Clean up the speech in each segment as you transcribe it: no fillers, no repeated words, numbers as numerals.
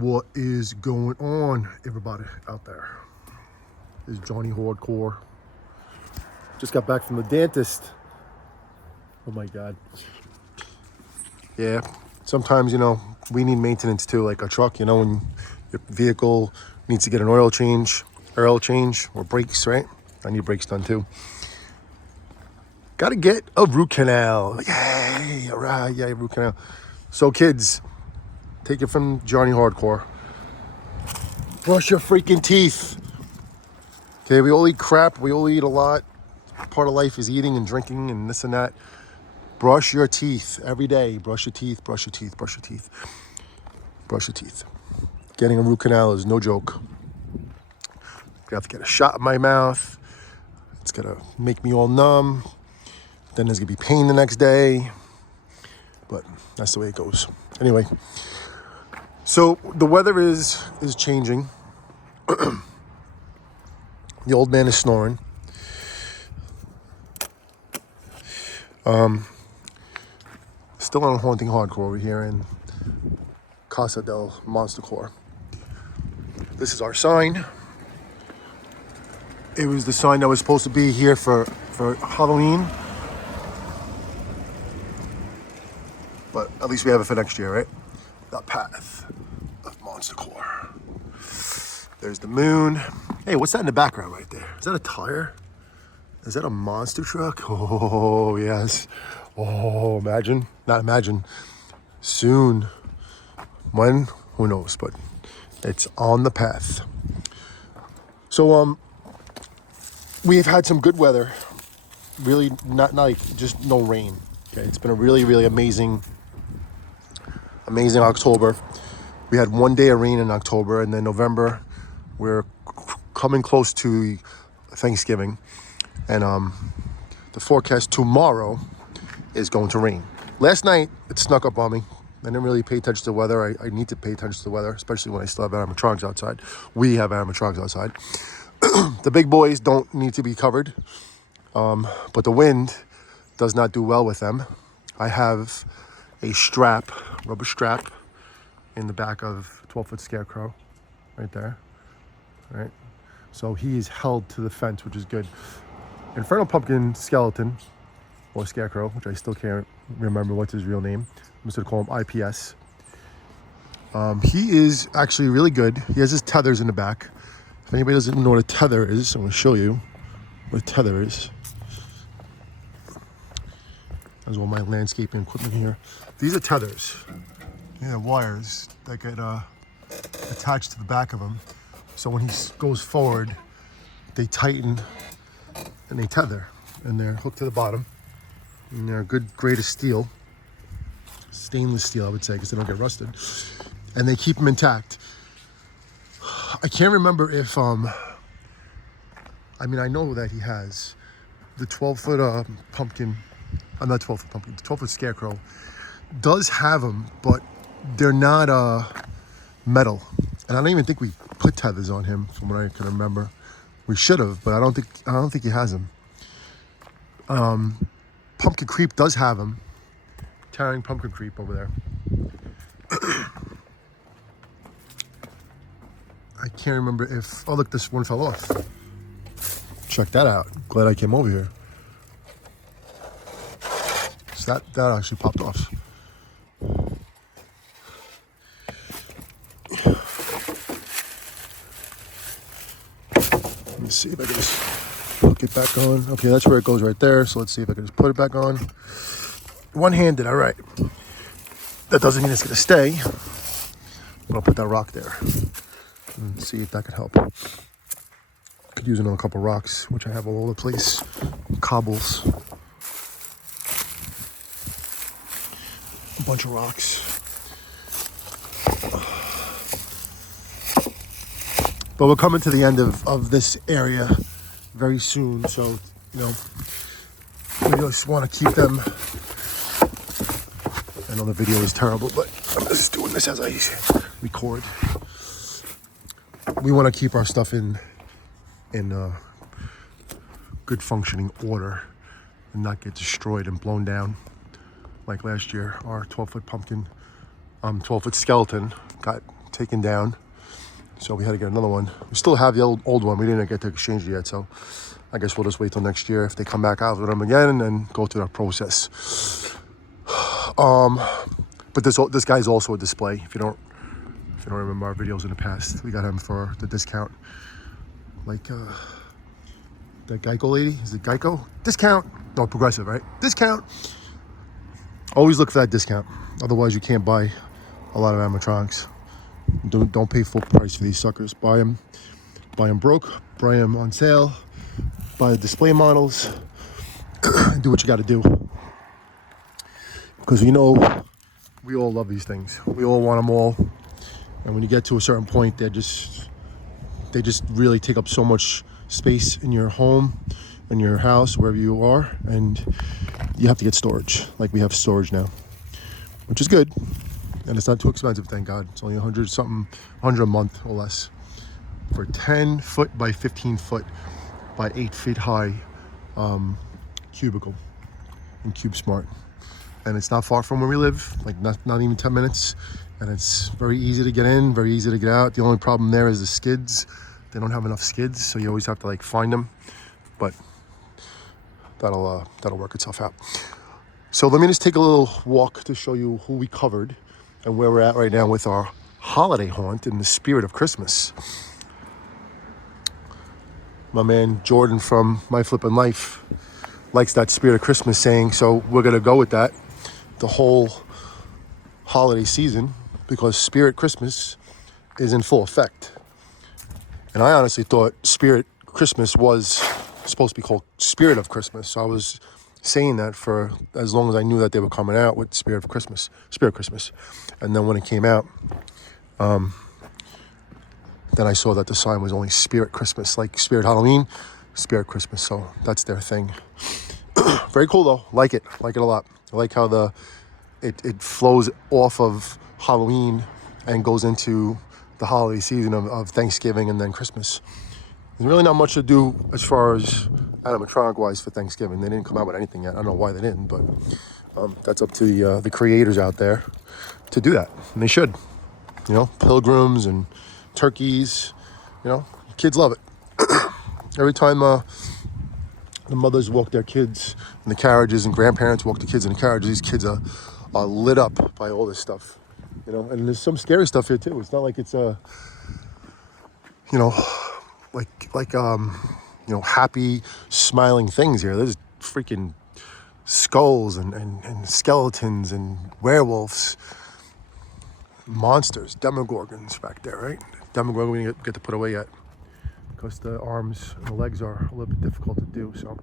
What is going on, everybody out there? This is Johnny Hardcore. Just got back from the dentist. Oh my God. Yeah, sometimes, we need maintenance too, like a truck, when your vehicle needs to get an oil change or brakes, right? I need brakes done too. Gotta get a root canal. Yay, all right, yay, root canal. So kids, take it from Johnny Hardcore. Brush your freaking teeth. Okay, we all eat crap. We all eat a lot. Part of life is eating and drinking and this and that. Brush your teeth every day. Brush your teeth, brush your teeth, brush your teeth. Brush your teeth. Getting a root canal is no joke. I have to get a shot in my mouth. It's gonna make me all numb. Then there's gonna be pain the next day. But that's the way it goes. Anyway, so the weather is changing. The old man is snoring. Still on Haunting Hardcore over here in Casa del Monster Core. This is our sign. It was the sign that was supposed to be here for Halloween. But at least we have it for next year, right? The path of Monster Core. There's the moon. Hey, what's that in the background right there? Is that a tire? Is that a monster truck? Oh, yes. Oh, imagine. Not imagine. Soon. When? Who knows? But it's on the path. So, we've had some good weather. Really, not like just no rain. Okay, it's been a really, really amazing October. We had one day of rain in October, and then November, we're coming close to Thanksgiving. And the forecast tomorrow is going to rain. Last night, it snuck up on me. I didn't really pay attention to the weather. I need to pay attention to the weather, especially when I still have animatronics outside. We have animatronics outside. The big boys don't need to be covered, but the wind does not do well with them. I have a rubber strap, in the back of 12-foot Scarecrow, right there, right? So he is held to the fence, which is good. Infernal Pumpkin Skeleton, or Scarecrow, which I still can't remember what's his real name. I'm just gonna call him IPS. He is actually really good. He has his tethers in the back. If anybody doesn't know what a tether is, I'm gonna show you what a tether is. There's all my landscaping equipment here. These are tethers. Yeah, wires that get attached to the back of him. So when he goes forward, they tighten and they tether, and they're hooked to the bottom. And they're a good grade of steel, stainless steel, I would say, because they don't get rusted. And they keep them intact. I can't remember if, I know that he has the 12-foot pumpkin. I'm not 12-foot pumpkin. The 12-foot Scarecrow does have them, but they're not metal. And I don't even think we put tethers on him, from what I can remember. We should have, but I don't think he has them. Pumpkin Creep does have them. Towering Pumpkin Creep over there. I can't remember if... Oh, look, this one fell off. Check that out. Glad I came over here. So that actually popped off. Let me see if I can just hook it back on. Okay, that's where it goes right there. So let's see if I can just put it back on. One-handed, all right. That doesn't mean it's gonna stay. I'm gonna put that rock there and see if that could help. Could use another couple rocks, which I have all over the place. Cobbles. A bunch of rocks. But we're coming to the end of this area very soon, so, we just want to keep them. I know the video is terrible, but I'm just doing this as I record. We want to keep our stuff in good functioning order and not get destroyed and blown down. Like last year, our 12-foot pumpkin, 12-foot skeleton got taken down. So we had to get another one. We still have the old one. We didn't get to exchange it yet. So I guess we'll just wait till next year if they come back out with them again and then go through that process. But this guy's also a display. If you don't remember our videos in the past, we got him for the discount. Like that Geico lady. Is it Geico? Discount. No, Progressive, right? Discount. Always look for that discount. Otherwise, you can't buy a lot of animatronics. Don't pay full price for these suckers. Buy them broke. Buy them on sale. Buy the display models. Do what you got to do. Because we all love these things. We all want them all. And when you get to a certain point, they just really take up so much space in your home, in your house, wherever you are, and you have to get storage. Like we have storage now, which is good, and it's not too expensive, thank God. It's only 100 a month or less for 10 foot by 15 foot by 8 feet high cubicle in CubeSmart, and it's not far from where we live, like not even 10 minutes, and it's very easy to get in, very easy to get out. The only problem there is the skids. They don't have enough skids, so you always have to like find them, but that'll work itself out. So let me just take a little walk to show you who we covered and where we're at right now with our holiday haunt in the spirit of Christmas. My man Jordan from My Flippin' Life likes that spirit of Christmas saying, so we're gonna go with that the whole holiday season because Spirit Christmas is in full effect. And I honestly thought Spirit Christmas was supposed to be called Spirit of Christmas. So I was saying that for as long as I knew that they were coming out with Spirit Christmas. And then when it came out, then I saw that the sign was only Spirit Christmas, like Spirit Halloween, Spirit Christmas. So that's their thing. Very cool though. Like it a lot. I like how it flows off of Halloween and goes into the holiday season of Thanksgiving and then Christmas. There's really not much to do as far as animatronic wise for Thanksgiving. They didn't come out with anything yet. I don't know why they didn't, but that's up to the creators out there to do that, and they should. Pilgrims and turkeys. Kids love it. Every time the mothers walk their kids in the carriages and grandparents walk the kids in the carriages, these kids are lit up by all this stuff. And there's some scary stuff here too. It's not like it's happy, smiling things here. There's freaking skulls and skeletons and werewolves, monsters, demogorgons back there, right? Demogorgon we didn't get to put away yet because the arms and the legs are a little bit difficult to do. So,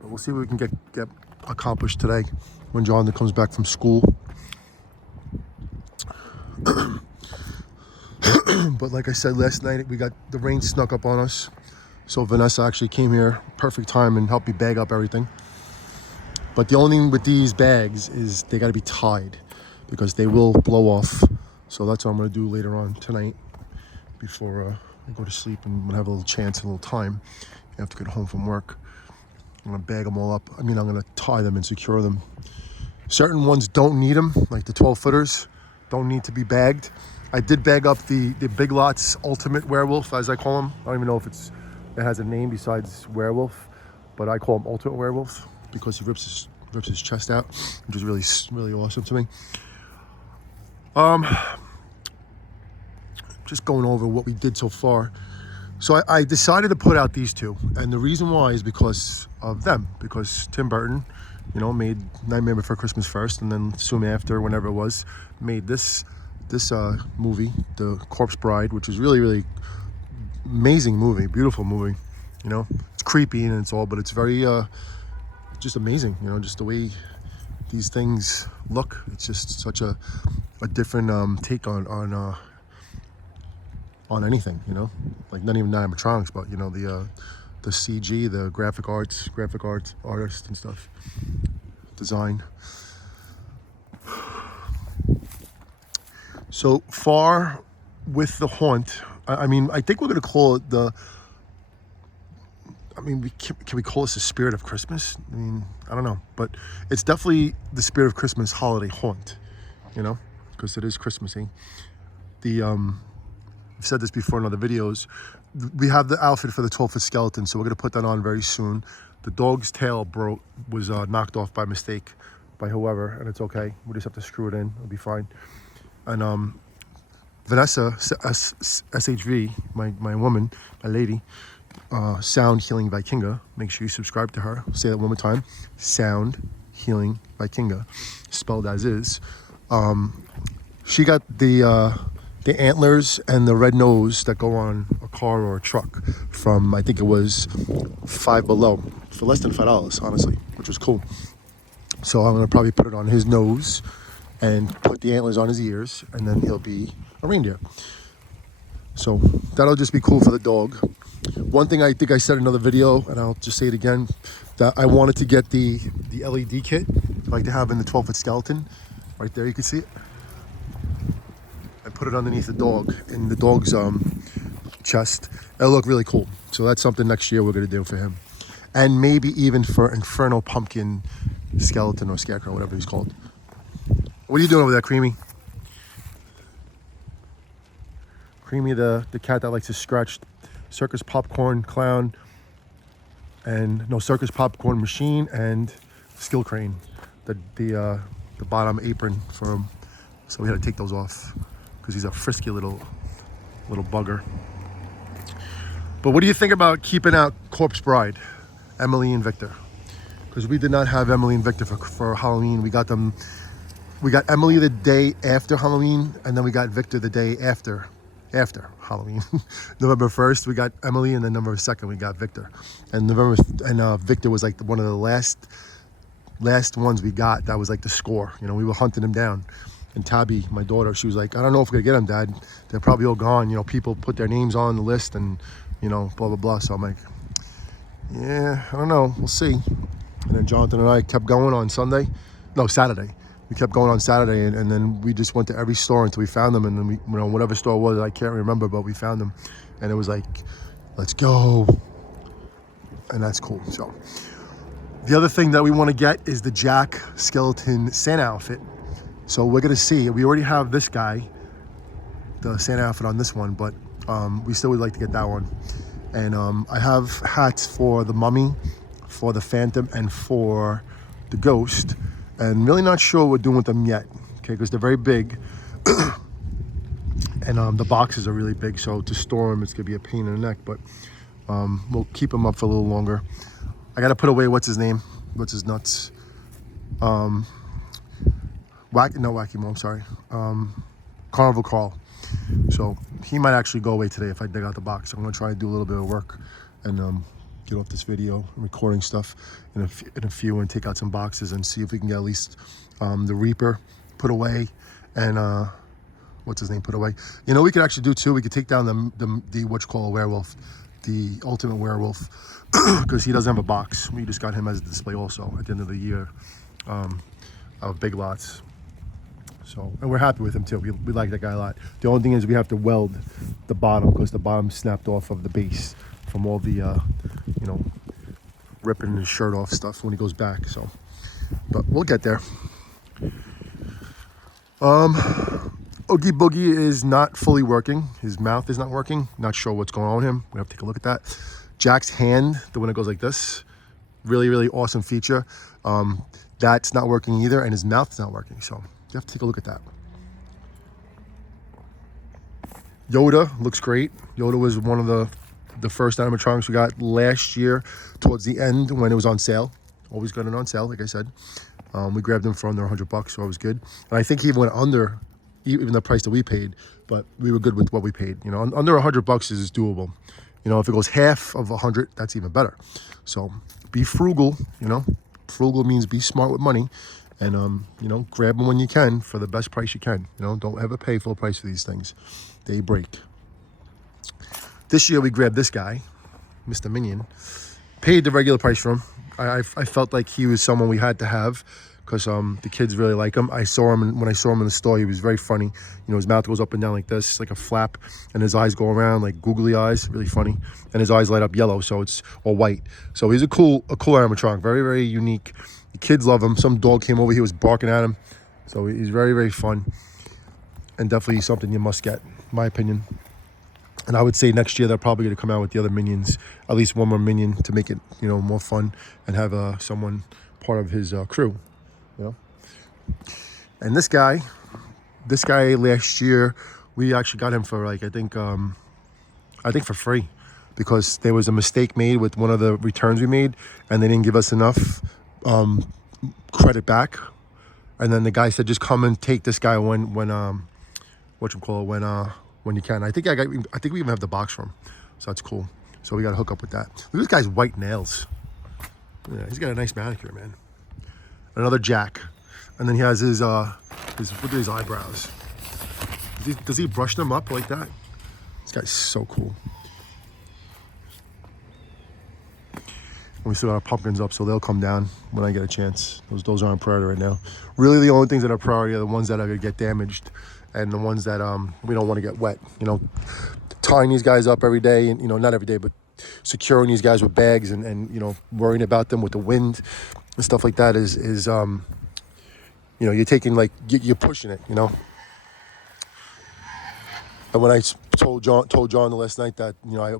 but we'll see what we can get accomplished today when John comes back from school. But like I said last night, the rain snuck up on us. So Vanessa actually came here, perfect time, and helped me bag up everything. But the only thing with these bags is they got to be tied because they will blow off. So that's what I'm going to do later on tonight before I go to sleep and have a little chance and a little time after I get home from work. I'm going to bag them all up. I'm going to tie them and secure them. Certain ones don't need them, like the 12-footers don't need to be bagged. I did bag up the Big Lots Ultimate Werewolf, as I call him. I don't even know if it has a name besides werewolf, but I call him Ultimate Werewolf because he rips his chest out, which is really, really awesome to me. Just going over what we did so far. So I decided to put out these two, and the reason why is because of them. Because Tim Burton, made Nightmare Before Christmas first, and then soon after, whenever it was, made this movie, The Corpse Bride, which is really, really amazing movie, beautiful movie. It's creepy and it's all, but it's very just amazing. Just the way these things look. It's just such a different take on anything. Like not even animatronics, but the CG, the graphic arts artists and stuff, design. So far with the haunt, I think we're going to call it can we call this the Spirit of Christmas? I don't know, but it's definitely the Spirit of Christmas holiday haunt, because it is Christmassy. The I've said this before in other videos. We have the outfit for the 12-foot skeleton, so we're gonna put that on very soon. The dog's tail was knocked off by mistake by whoever, and it's okay. We just have to screw it in. It'll be fine. And Vanessa, SHV, my woman, my lady, Sound Healing Vikinga. Make sure you subscribe to her. Say that one more time. Sound Healing Vikinga, spelled as is. She got the antlers and the red nose that go on a car or a truck from, I think it was Five Below, for less than $5, honestly, which was cool. So I'm gonna probably put it on his nose and put the antlers on his ears, and then he'll be a reindeer. So that'll just be cool for the dog. One thing I think I said in another video, and I'll just say it again, that I wanted to get the LED kit like they have in the 12-foot skeleton. Right there, you can see it. And put it underneath the dog, in the dog's chest. It'll look really cool. So that's something next year we're gonna do for him. And maybe even for Inferno Pumpkin Skeleton or Scarecrow, whatever he's called. What are you doing over there, Creamy? Creamy, the cat that likes to scratch circus popcorn clown, and no, circus popcorn machine and skill crane. The bottom apron for him. So we had to take those off because he's a frisky little bugger. But what do you think about keeping out Corpse Bride, Emily and Victor? Because we did not have Emily and Victor for Halloween. We got Emily the day after Halloween, and then we got Victor the day after Halloween. November 1st we got Emily, and then November 2nd we got Victor. And Victor was like one of the last ones we got. That was like the score. You know, we were hunting him down. And Tabby, my daughter, she was like, I don't know if we're gonna get him, Dad. They're probably all gone. You know, people put their names on the list, and you know, blah blah blah. So I'm like, yeah, I don't know. We'll see. And then Jonathan and I kept going on Saturday. We kept going on Saturday, and then we just went to every store until we found them. And then we, you know, whatever store it was, I can't remember, but we found them. And it was like, let's go. And that's cool. So the other thing that we want to get is the Jack Skeleton Santa outfit. So we're gonna see. We already have this guy, the Santa outfit on this one, but we still would like to get that one. And I have hats for the Mummy, for the Phantom, and for the Ghost. And really not sure what we're doing with them yet, okay? Because they're very big, and the boxes are really big. So to store them, it's gonna be a pain in the neck. But we'll keep them up for a little longer. I gotta put away what's his nuts. Wacky Mo, I'm sorry. Carnival Carl. So he might actually go away today if I dig out the box. I'm gonna try to do a little bit of work and get off this video, recording stuff in a few, and take out some boxes and see if we can get at least the Reaper put away and what's his name put away. You know, we could actually do too. We could take down the what you call a werewolf, the ultimate werewolf, because he doesn't have a box. We just got him as a display also at the end of the year of Big Lots. So, and we're happy with him too. We like that guy a lot. The only thing is we have to weld the bottom because the bottom snapped off of the base from all the, you know, ripping his shirt off stuff when he goes back. So, but we'll get there. Oogie Boogie is not fully working. His mouth is not working. Not sure what's going on with him. We have to take a look at that. Jack's hand, the one that goes like this, really, really awesome feature. That's not working either, and his mouth is not working. So you have to take a look at that. Yoda looks great. Yoda was one of the first animatronics we got last year towards the end when it was on sale. Always got it on sale, like I said. We grabbed him for under $100, so it was good. And I think he even went under even the price that we paid, but we were good with what we paid. You know, under $100 is doable. You know, if it goes half of 100, that's even better. So be frugal, you know. Frugal means be smart with money, and you know, grab them when you can for the best price you can. You know, don't ever pay full price for these things. They break. This year we grabbed this guy, Mr. Minion. Paid the regular price for him. I felt like he was someone we had to have because the kids really like him. I saw him, and when I saw him in the store, he was very funny. You know, his mouth goes up and down like this, like a flap, and his eyes go around like googly eyes, really funny. And his eyes light up yellow, so it's or white. So he's a cool animatronic, very, very unique. The kids love him. Some dog came over, he was barking at him. So he's very, very fun, and definitely something you must get, in my opinion. And I would say next year they're probably going to come out with the other minions, at least one more minion to make it, more fun and have someone part of his crew, you know. And this guy last year, we actually got him for like I think for free, because there was a mistake made with one of the returns we made, and they didn't give us enough credit back. And then the guy said, just come and take this guy when when you can. I think we even have the box from him, so that's cool. So we got to hook up with that. Look at this guy's white nails. Yeah, he's got a nice manicure, man. Another Jack, and then he has his look at his eyebrows. Does he brush them up like that? This guy's so cool. And we still got our pumpkins up, so they'll come down when I get a chance. Those aren't priority right now. Really, the only things that are priority are the ones that are gonna get damaged, and the ones that we don't want to get wet. Tying these guys up every day, and not every day, but securing these guys with bags, and worrying about them with the wind and stuff like that is you're taking, like, you're pushing it, And when I told John last night that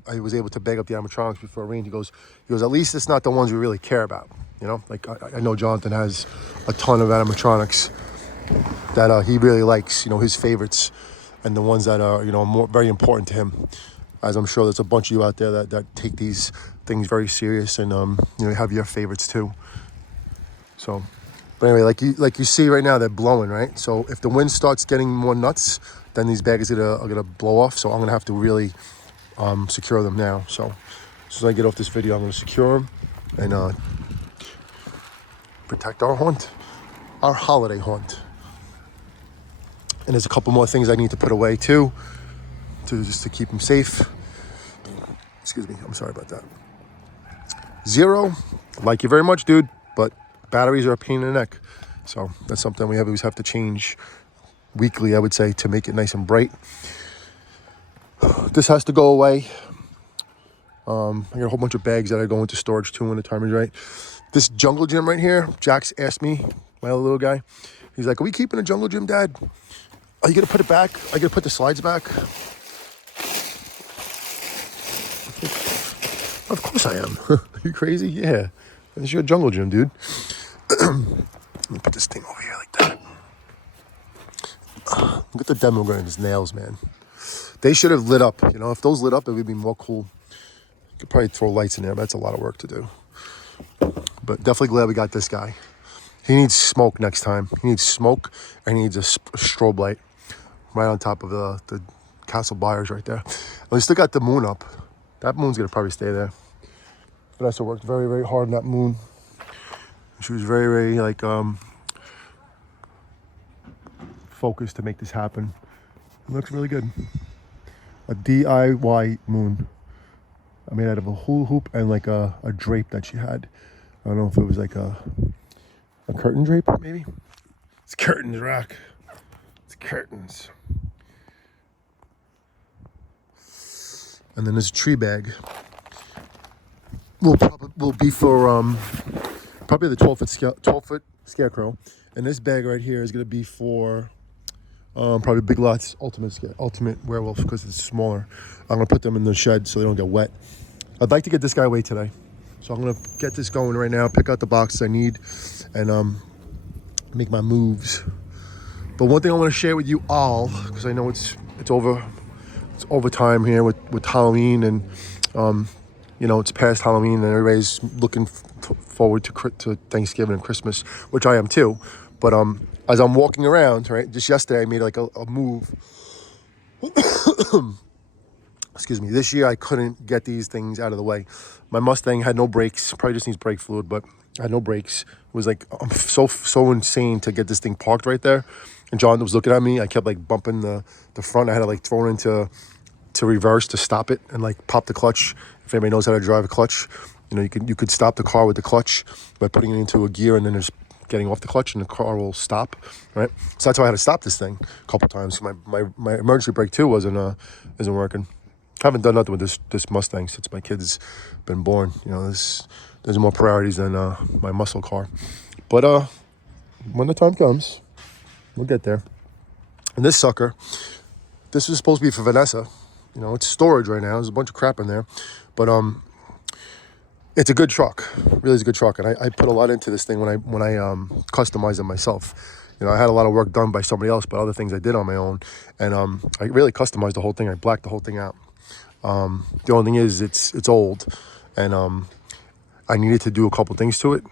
I was able to bag up the animatronics before it rained, he goes, at least it's not the ones we really care about, Like I know Jonathan has a ton of animatronics that he really likes, his favorites, and the ones that are very important to him. As I'm sure there's a bunch of you out there that take these things very serious, and have your favorites too. So, but anyway, like you see right now, they're blowing, right? So if the wind starts getting more nuts, then these bags are gonna blow off. So I'm gonna have to really secure them now. So as soon as I get off this video, I'm gonna secure them and protect our holiday haunt. And there's a couple more things I need to put away too, just to keep them safe. Excuse me, I'm sorry about that. Zero, like you very much, dude, but batteries are a pain in the neck. So that's something we always have to change weekly, I would say, to make it nice and bright. This has to go away. I got a whole bunch of bags that I go into storage too when the time is right. This jungle gym right here, Jax asked me, my little guy, he's like, are we keeping a jungle gym, Dad? Are you gonna put it back? Are you gonna put the slides back? Of course I am. Are you crazy? Yeah. This is your jungle gym, dude. Let me put this thing over here like that. Look at the demo gun in his nails, man. They should have lit up. If those lit up, it would be more cool. You could probably throw lights in there, but that's a lot of work to do. But definitely glad we got this guy. He needs smoke next time. He needs smoke, and he needs a strobe light right on top of the castle buyers right there. And we still got the moon up. That moon's gonna probably stay there. Vanessa worked very, very hard on that moon. She was very, very focused to make this happen. It looks really good. A DIY moon. I made out of a hula hoop and like a drape that she had. I don't know if it was like a curtain drape, maybe. It's curtains, Rock. It's curtains. And then this tree bag will be for probably the 12-foot scarecrow, and this bag right here is gonna be for probably Big Lots ultimate werewolf, because it's smaller. I'm gonna put them in the shed so they don't get wet. I'd like to get this guy away today, so I'm gonna get this going right now. Pick out the boxes I need, and make my moves. But one thing I want to share with you all, because I know it's over time here with Halloween, and it's past Halloween, and everybody's looking forward to Thanksgiving and Christmas, which I am too. But as I'm walking around, right, just yesterday I made like a move. Excuse me. This year I couldn't get these things out of the way. My Mustang had no brakes. Probably just needs brake fluid, but I had no brakes. It was like, I'm so insane to get this thing parked right there. And John was looking at me. I kept like bumping the front. I had to like throw it into reverse to stop it, and like pop the clutch. If anybody knows how to drive a clutch, you could stop the car with the clutch by putting it into a gear and then just getting off the clutch, and the car will stop, right? So that's why I had to stop this thing a couple times. My emergency brake too isn't working. I haven't done nothing with this Mustang since my kid's been born. There's more priorities than my muscle car. But when the time comes, we'll get there. And this sucker, this was supposed to be for Vanessa, it's storage right now. There's a bunch of crap in there, but it's a good truck. Really is a good truck, and I put a lot into this thing when I customized it myself. I had a lot of work done by somebody else, but other things I did on my own, and I really customized the whole thing. I blacked the whole thing out. The only thing is, it's old, and I needed to do a couple things to it.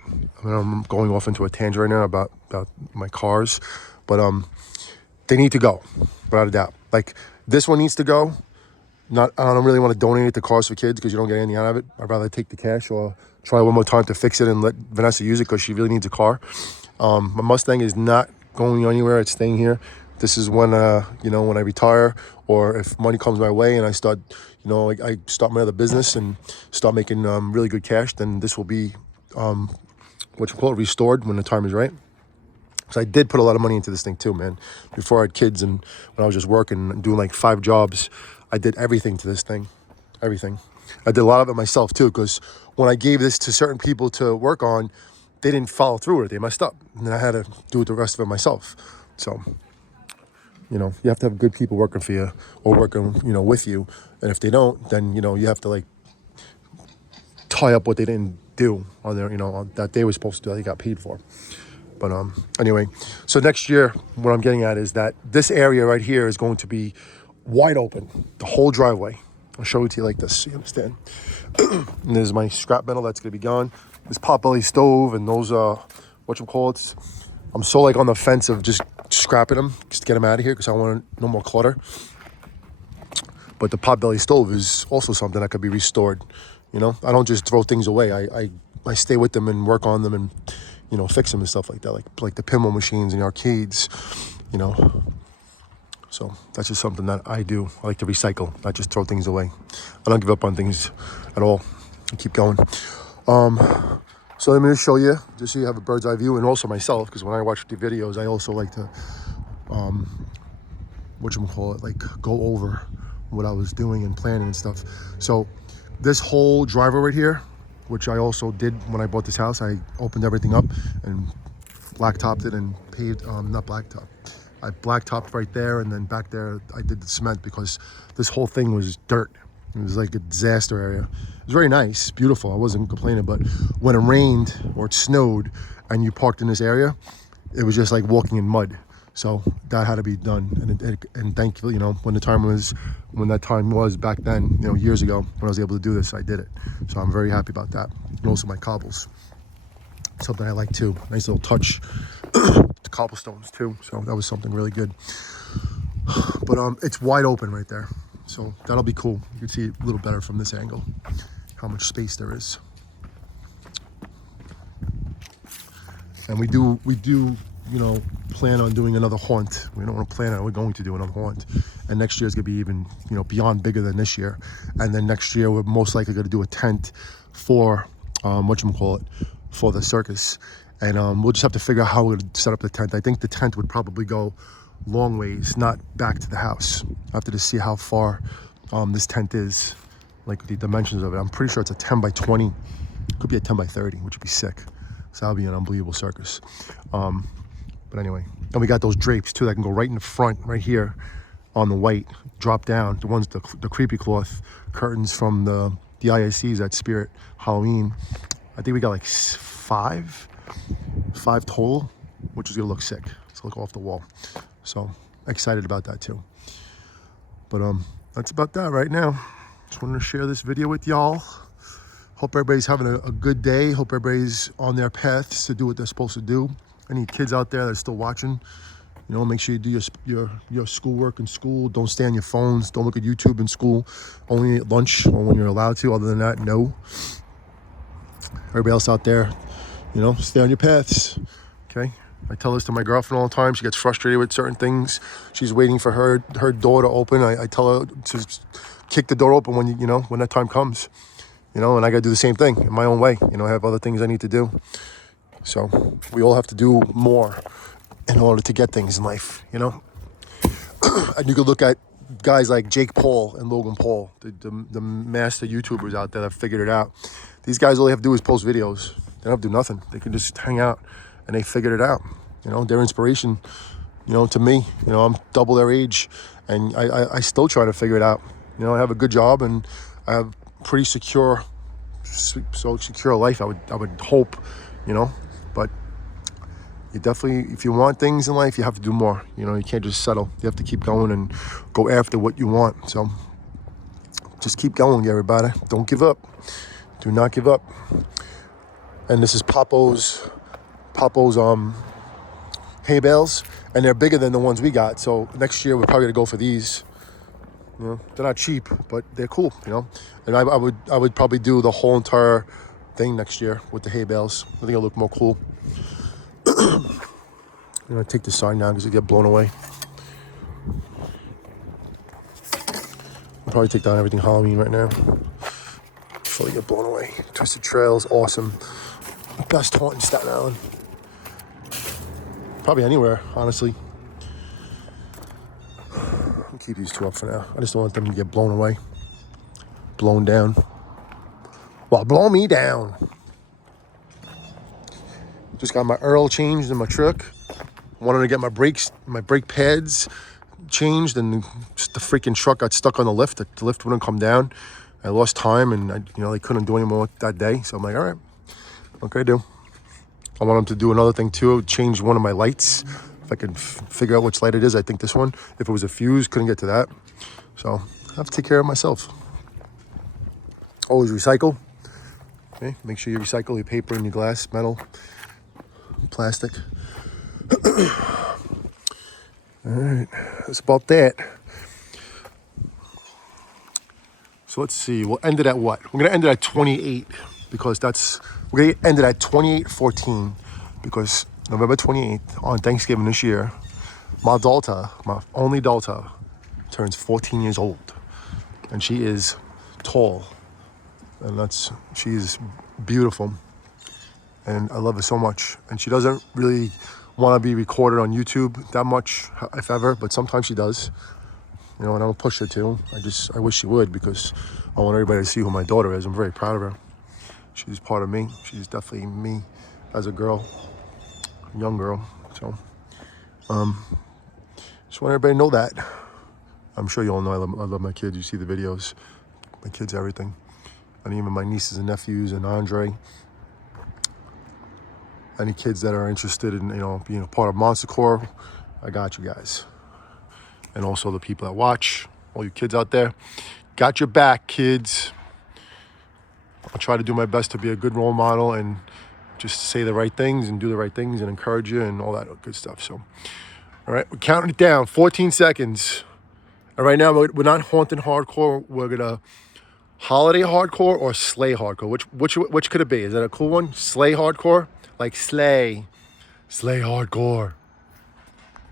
I'm going off into a tangent right now about my cars, but they need to go, without a doubt. Like, this one needs to go. I don't really want to donate it to Cars for Kids because you don't get anything out of it. I'd rather take the cash or try one more time to fix it and let Vanessa use it because she really needs a car. My Mustang is not going anywhere. It's staying here. This is when when I retire, or if money comes my way and I start, I start my other business and start making really good cash, then this will be restored when the time is right. So I did put a lot of money into this thing too, man. Before I had kids and when I was just working and doing like 5 jobs, I did everything to this thing. Everything. I did a lot of it myself too, because when I gave this to certain people to work on, they didn't follow through with it. They messed up. And then I had to do the rest of it myself. So, you have to have good people working for you or working, with you. And if they don't, then, you have to like tie up what they didn't do on their, that they were supposed to do, that they got paid for. But anyway, so next year, what I'm getting at is that this area right here is going to be wide open, the whole driveway. I'll show it to you like this, so you understand. And there's my scrap metal that's gonna be gone. This potbelly stove and those, I'm so like on the fence of just scrapping them, just to get them out of here because I want no more clutter. But the potbelly stove is also something that could be restored. I don't just throw things away. I stay with them and work on them and fix them and stuff like that, like the pinball machines and the arcades, So that's just something that I do. I like to recycle, not just throw things away. I don't give up on things at all. I keep going. So let me just show you, just so you have a bird's eye view, and also myself, because when I watch the videos, I also like to, go over what I was doing and planning and stuff. So this whole driveway right here, which I also did when I bought this house, I opened everything up and blacktopped it and paved, not blacktop. I blacktopped right there, and then back there I did the cement because this whole thing was dirt. It was like a disaster area. It was very nice, beautiful. I wasn't complaining, but when it rained or it snowed and you parked in this area, it was just like walking in mud. So that had to be done. And thankfully, when that time was back then, years ago, when I was able to do this, I did it. So I'm very happy about that. And also my cobbles. Something I like too. Nice little touch. The cobblestones too. So that was something really good. But it's wide open right there. So that'll be cool. You can see it a little better from this angle, how much space there is. And we do, plan on doing another haunt. We don't want to plan it, we're going to do another haunt. And next year is going to be even, beyond bigger than this year. And then next year, we're most likely going to do a tent for, for the circus. And we'll just have to figure out how we're going to set up the tent. I think the tent would probably go long ways, not back to the house. I have to just see how far this tent is, like the dimensions of it. I'm pretty sure it's a 10 by 20. Could be a 10 by 30, which would be sick. So that'll be an unbelievable circus. But anyway, and we got those drapes too that can go right in the front, right here on the white, drop down. The ones, the creepy cloth curtains from the IACs at Spirit Halloween. I think we got like five total, which is gonna look sick. It's look off the wall. So excited about that too. But that's about that right now. Just wanted to share this video with y'all. Hope everybody's having a good day. Hope everybody's on their paths to do what they're supposed to do. Any kids out there that are still watching, make sure you do your schoolwork in school. Don't stay on your phones. Don't look at YouTube in school. Only at lunch or when you're allowed to. Other than that, no. Everybody else out there, stay on your paths. Okay? I tell this to my girlfriend all the time. She gets frustrated with certain things. She's waiting for her door to open. I tell her to kick the door open when when that time comes. And I gotta do the same thing in my own way. I have other things I need to do. So we all have to do more in order to get things in life, And you could look at guys like Jake Paul and Logan Paul, the master YouTubers out there that figured it out. These guys, all they have to do is post videos. They don't have to do nothing. They can just hang out, and they figured it out. Their inspiration, to me. I'm double their age, and I still try to figure it out. You know, I have a good job and I have pretty secure life. I would hope, you know, but you definitely, if you want things in life, you have to do more. You know, you can't just settle. You have to keep going and go after what you want. So just keep going, everybody. Don't give up. Do not give up. And this is Papo's hay bales, and they're bigger than the ones we got. So next year we're probably gonna go for these. You know, they're not cheap, but they're cool. You know, and I would probably do the whole entire thing next year with the hay bales. I think it'll look more cool. I'm gonna take the sign down because it get blown away. I'll probably take down everything Halloween right now before they get blown away. Twisted Trails, awesome. Best haunt in Staten Island. Probably anywhere, honestly. I'll keep these two up for now. I just don't want them to get blown away. Blown down. Well, blow me down. Just got my oil changed in my truck. Wanted to get my brake pads changed, and just the freaking truck got stuck on the lift. The lift wouldn't come down. I lost time, and they couldn't do any more that day. So I'm like, all right, what can I do? I want them to do another thing too. Change one of my lights. If I could figure out which light it is, I think this one. If it was a fuse, couldn't get to that. So I have to take care of myself. Always recycle. Okay, make sure you recycle your paper and your glass, metal, plastic. All right, that's about that. So let's see, we'll end it at what? We're gonna end it at 28 because we're gonna end it at 28:14 because November 28th on Thanksgiving this year, my only daughter, turns 14 years old, and she is tall, and she is beautiful, and I love her so much. And she doesn't really want to be recorded on YouTube that much, if ever, but sometimes she does. You know, and I don't push her to. I wish she would, because I want everybody to see who my daughter is. I'm very proud of her. She's part of me. She's definitely me as a girl, a young girl. So, just want everybody to know that. I'm sure you all know I love my kids. You see the videos. My kids, everything. And even my nieces and nephews and Andre. Any kids that are interested in, being a part of Monster Corps, I got you guys. And also the people that watch, all you kids out there, got your back, kids. I'll try to do my best to be a good role model and just say the right things and do the right things and encourage you and all that good stuff. So, all right, we're counting it down, 14 seconds. And right now, we're not haunting hardcore. We're gonna holiday hardcore or sleigh hardcore. Which could it be? Is that a cool one? Sleigh hardcore? Like sleigh hardcore.